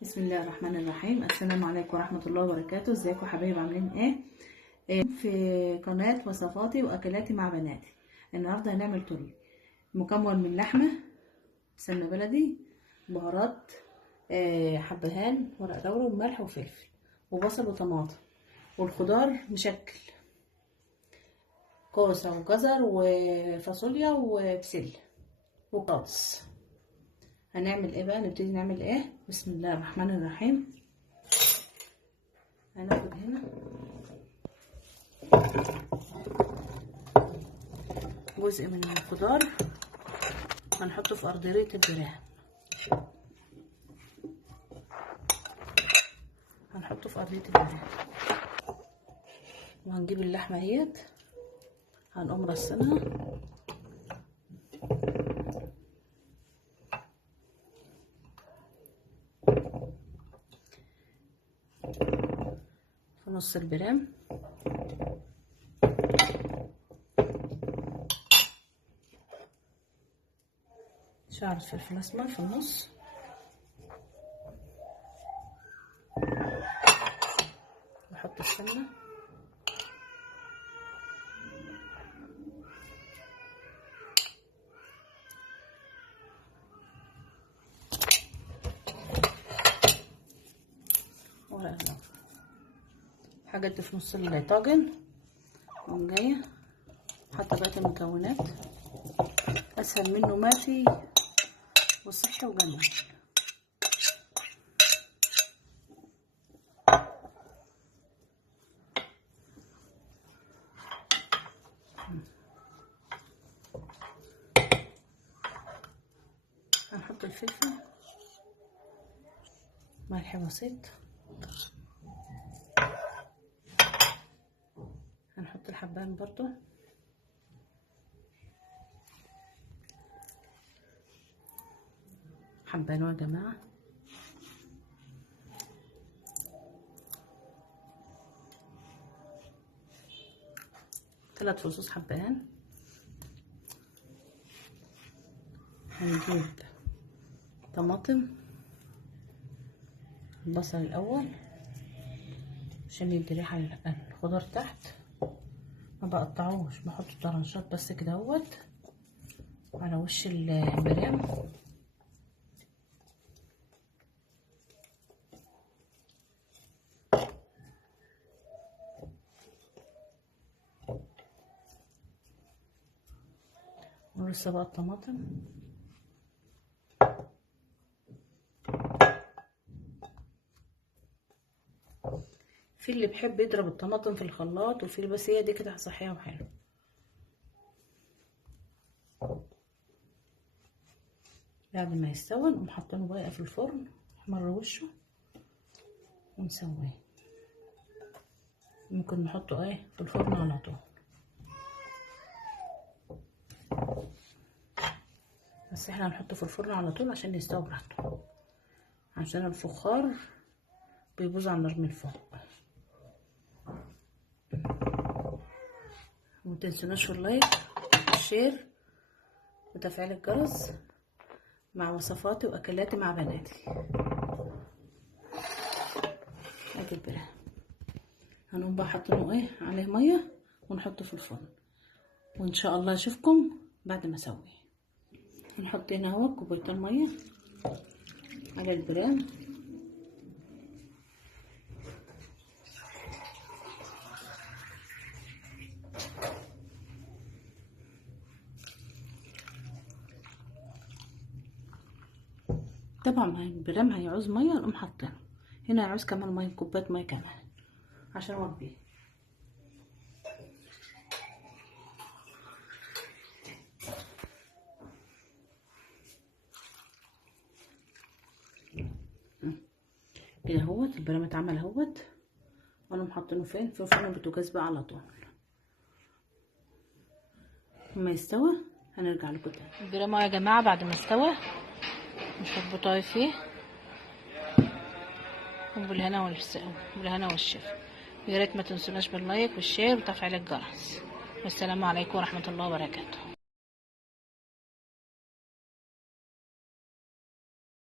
بسم الله الرحمن الرحيم. السلام عليكم ورحمة الله وبركاته. ازيكم حبايبي، عاملين ايه؟ في قناة وصفاتي واكلاتي مع بناتي. النهاردة هنعمل تورلي مكون من لحمة، سمنة بلدي، بهارات، حبهان، ورق لورا، وملح وفلفل وبصل وطماطم، والخضار مشكل كوسة وجزر وفاصوليا وبسلة وبطاطس. هنعمل ايه بقى؟ نبتدي نعمل ايه؟ بسم الله الرحمن الرحيم. هناخد هنا جزء من الخضار هنحطه في قرديرية البراعم، هنحطه في قرديرية البراعم، وهنجيب اللحمة اهيت هنقوم رصينها في نص البرام، شعرة فلفل اسمر في النص، نحط السمنة، ورق اللورا، الحاجات دي في نص الطاجن. اقوم جايه حاطه بقيه المكونات، اسهل منه ما في وصحي وجمال. هنحط الفلفل، ملح بسيط، هنحط الحبان برضو، حبان يا جماعه، ثلاث فصوص حبان. هنجيب طماطم، البصل الاول عشان يدي ريحه الخضار تحت، ما بقطعوش، بحط طرنشات بس كده اهوت على وش البرام. ولسه بقى الطماطم، في اللي بيحب يضرب الطماطم في الخلاط، وفي اللي بس هي دي كده صحيه وحلو. بعد ما يستوي نقوم حاطينه بقى في الفرن يحمر وشه ونسويه. ممكن نحطه في الفرن على طول، بس احنا هنحطه في الفرن على طول عشان يستوي براحته، عشان الفخار بيبوظ على النار من فوق. ومتنسوناش في اللايك والشير وتفعيل الجرس مع وصفاتي واكلاتي مع بناتي. ادي البراعم هنقوم بقى حاطينه عليه ميه ونحطه في الفرن، وان شاء الله اشوفكم بعد ما اسويه. هنحط هنا اهو كوبايتين ميه على البراعم، طبعا البرام هيعوز ميه نقوم حاطينه هنا، هيعوز كمان ميه، كوبايه ميه كمان عشان اوربيه. كده اهوت البرام اتعمل اهوت، وانا محطينه فين؟ في فرن البوتاجاز بقى على طول. لما يستوى هنرجع لكم تاني. البرام يا جماعه بعد ما استوى نحط بطايه فيه، وبالهنا والشفا. يا ريت ما تنسوناش باللايك والشير وتفعيل الجرس. والسلام عليكم ورحمه الله وبركاته.